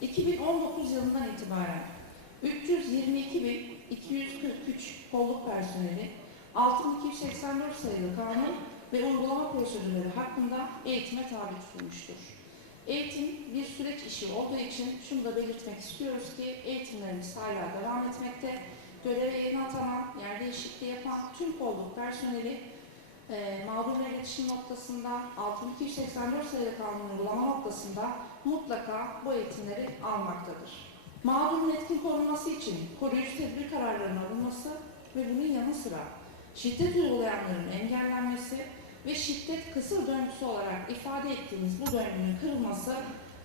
2019 yılından itibaren 322.243 kolluk personeli 6284 sayılı kanun ve uygulama prosedürleri hakkında eğitime tabi tutulmuştur. Eğitim bir süreç işi olduğu için şunu da belirtmek istiyoruz ki eğitimlerimiz hala devam etmekte. Göreve yeni atanan, yer değişikliği yapan tüm kolluk personeli e, mağdurla iletişim noktasında 6284 sayılı kanun uygulama noktasında mutlaka bu eğitimleri almaktadır. Mağdurun etkin korunması için koruyucu tedbir kararlarının alınması ve bunun yanı sıra şiddet uygulayanların engellenmesi ve şiddet kısır döngüsü olarak ifade ettiğimiz bu döngünün kırılması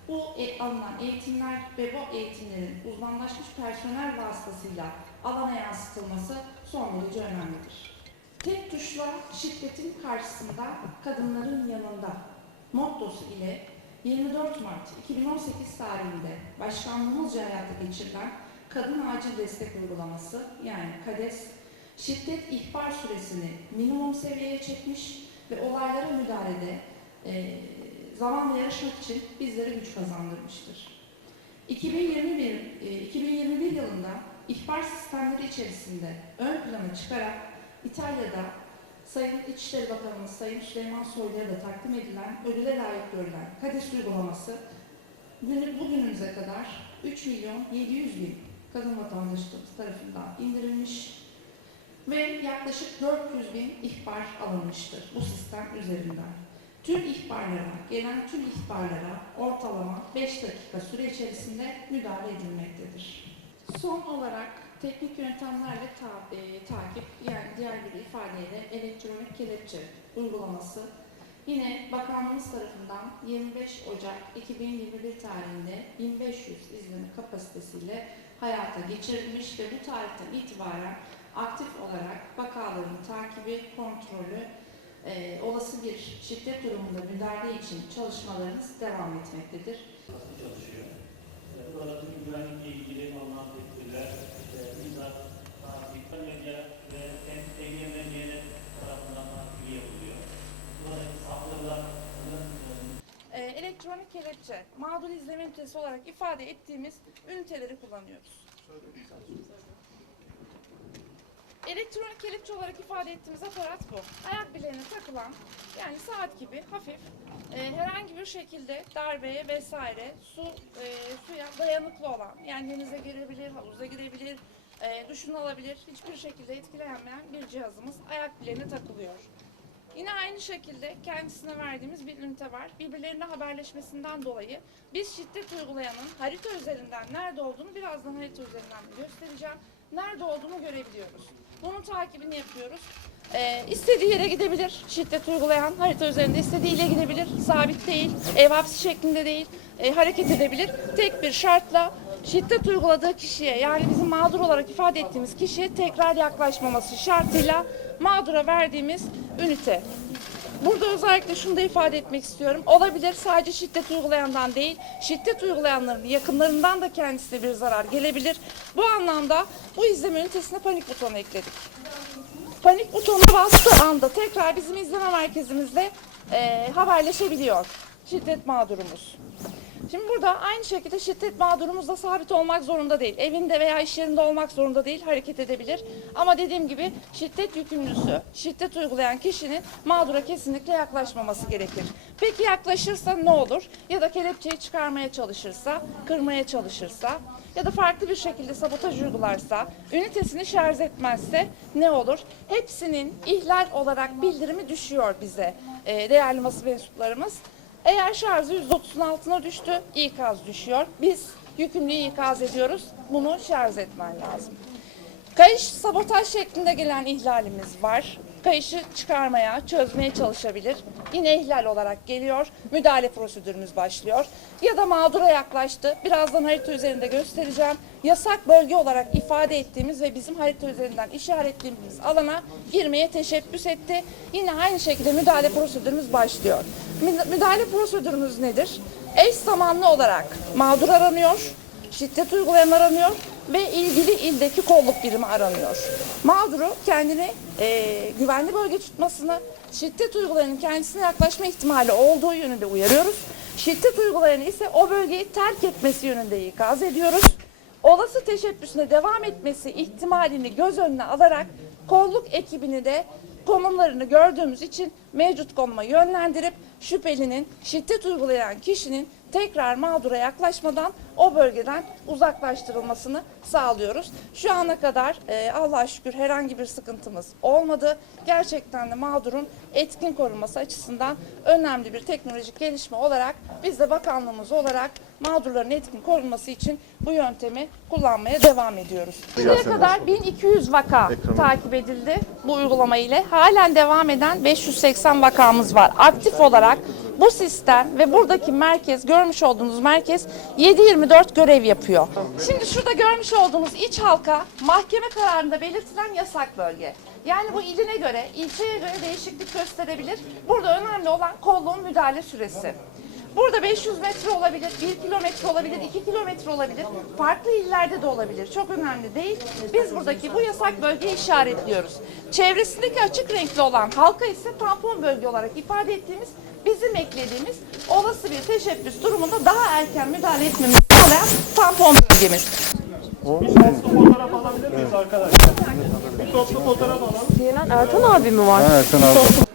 bu e- alınan eğitimler ve bu eğitimlerin uzmanlaşmış personel vasıtasıyla alana yansıtılması son derece önemlidir. Tek tuşla şiddetin karşısında kadınların yanında mottosu ile 24 Mart 2018 tarihinde başkanlığımızca hayata geçirilen Kadın Acil Destek Uygulaması yani KADES, şiddet ihbar süresini minimum seviyeye çekmiş ve olaylara müdahalede e, zamanla yarışmak için bizlere güç kazandırmıştır. 2021, e, 2021 yılında ihbar sistemleri içerisinde ön plana çıkarak İtalya'da Sayın İçişleri Bakanımız Sayın Süleyman Soylu'ya da takdim edilen ödüle layık görülen KADES uygulaması günü, bugünümüze kadar 3 milyon 700 bin kadın vatandaşımız tarafından indirilmiş ve yaklaşık 400 bin ihbar alınmıştır bu sistem üzerinden. Tüm ihbarlara, gelen tüm ihbarlara ortalama 5 dakika süre içerisinde müdahale edilmektedir. Son olarak teknik yöntemlerle ta- e, takip yani diğer bir ifadeyle elektronik kelepçe uygulaması yine bakanlığımız tarafından 25 Ocak 2021 tarihinde 1500 izleme kapasitesiyle hayata geçirilmiş ve bu tarihten itibaren aktif olarak vakaların takibi, kontrolü, e, olası bir şiddet durumunda müdahale için çalışmalarımız devam etmektedir. nasıl çalışıyor? E, Burada tüm güvenlikle ilgili alınan tedbirler, işte bizzat takip, medya ve TGMC tarafından takibi yapılıyor. Buradaki saflarların Ee, elektronik kelepçe, mağdur izleme ünitesi olarak ifade ettiğimiz üniteleri kullanıyoruz. Elektronik kelepçe olarak ifade ettiğimiz aparat bu. Ayak bileğine takılan, yani saat gibi hafif, e, herhangi bir şekilde darbeye vesaire su e, suya dayanıklı olan, yani denize girebilir, havuza girebilir, e, duşunu alabilir, hiçbir şekilde etkilenmeyen bir cihazımız ayak bileğine takılıyor. Yine aynı şekilde kendisine verdiğimiz bir ünite var. Birbirlerine haberleşmesinden dolayı biz şiddet uygulayanın harita üzerinden nerede olduğunu birazdan harita üzerinden de göstereceğim. Nerede olduğunu görebiliyoruz. Bunun takibini yapıyoruz. Ee, istediği yere gidebilir. Şiddet uygulayan harita üzerinde istediği ile gidebilir. Sabit değil, ev hapsi şeklinde değil, e, hareket edebilir. Tek bir şartla şiddet uyguladığı kişiye yani bizim mağdur olarak ifade ettiğimiz kişiye tekrar yaklaşmaması şartıyla mağdura verdiğimiz ünite. Burada özellikle şunu da ifade etmek istiyorum. Olabilir sadece şiddet uygulayandan değil, şiddet uygulayanların yakınlarından da kendisine bir zarar gelebilir. Bu anlamda bu izleme ünitesine panik butonu ekledik. Panik butonuna bastığı anda tekrar bizim izleme merkezimizde eee, haberleşebiliyor şiddet mağdurumuz. Şimdi burada aynı şekilde şiddet mağdurumuz da sabit olmak zorunda değil. Evinde veya iş yerinde olmak zorunda değil, hareket edebilir. Ama dediğim gibi şiddet yükümlüsü, şiddet uygulayan kişinin mağdura kesinlikle yaklaşmaması gerekir. Peki yaklaşırsa ne olur? Ya da kelepçeyi çıkarmaya çalışırsa, kırmaya çalışırsa ya da farklı bir şekilde sabotaj uygularsa, ünitesini şarj etmezse ne olur? Hepsinin ihlal olarak bildirimi düşüyor bize e, değerli basın mensuplarımız. Eğer şarjı 130'un altına düştü, ikaz düşüyor. Biz yükümlüyü ikaz ediyoruz. Bunu şarj etmen lazım. Kayış sabotaj şeklinde gelen ihlalimiz var. Kayışı çıkarmaya, çözmeye çalışabilir. Yine ihlal olarak geliyor. Müdahale prosedürümüz başlıyor. Ya da mağdura yaklaştı. Birazdan harita üzerinde göstereceğim. Yasak bölge olarak ifade ettiğimiz ve bizim harita üzerinden işaretlediğimiz alana girmeye teşebbüs etti. Yine aynı şekilde müdahale prosedürümüz başlıyor. Mü- Müdahale prosedürümüz nedir? Eş zamanlı olarak mağdur aranıyor, şiddet uygulayan aranıyor ve ilgili ildeki kolluk birimi aranıyor. Mağduru kendini eee, güvenli bölge tutmasını, şiddet uygulayanın kendisine yaklaşma ihtimali olduğu yönünde uyarıyoruz. Şiddet uygulayanı ise o bölgeyi terk etmesi yönünde ikaz ediyoruz. Olası teşebbüsüne devam etmesi ihtimalini göz önüne alarak kolluk ekibini de konumlarını gördüğümüz için mevcut konuma yönlendirip şüphelinin şiddet uygulayan kişinin tekrar mağdura yaklaşmadan o bölgeden uzaklaştırılmasını sağlıyoruz. Şu ana kadar e, Allah'a şükür herhangi bir sıkıntımız olmadı. Gerçekten de mağdurun etkin korunması açısından önemli bir teknolojik gelişme olarak biz de bakanlığımız olarak mağdurların etkin korunması için bu yöntemi kullanmaya devam ediyoruz. Şimdiye kadar 1200 vaka takip edildi bu uygulama ile. Halen devam eden 580 vakamız var. Aktif olarak bu sistem ve buradaki merkez, görmüş olduğunuz merkez 7-24 görev yapıyor. Şimdi şurada görmüş olduğunuz iç halka mahkeme kararında belirtilen yasak bölge. Yani bu iline göre, ilçeye göre değişiklik gösterebilir. Burada önemli olan kolluğun müdahale süresi. Burada 500 metre olabilir, 1 kilometre olabilir, 2 kilometre olabilir. Farklı illerde de olabilir. Çok önemli değil. Biz buradaki bu yasak bölgeyi işaretliyoruz. Çevresindeki açık renkli olan halka ise tampon bölge olarak ifade ettiğimiz bizim eklediğimiz olası bir teşebbüs durumunda daha erken müdahale etmemizi sağlayan tampon bölgemiz. Fotoğraf alabilir miyiz arkadaşlar? Bir toplu fotoğraf alalım. CNN Ertan abi mi var? Evet, sen aldın.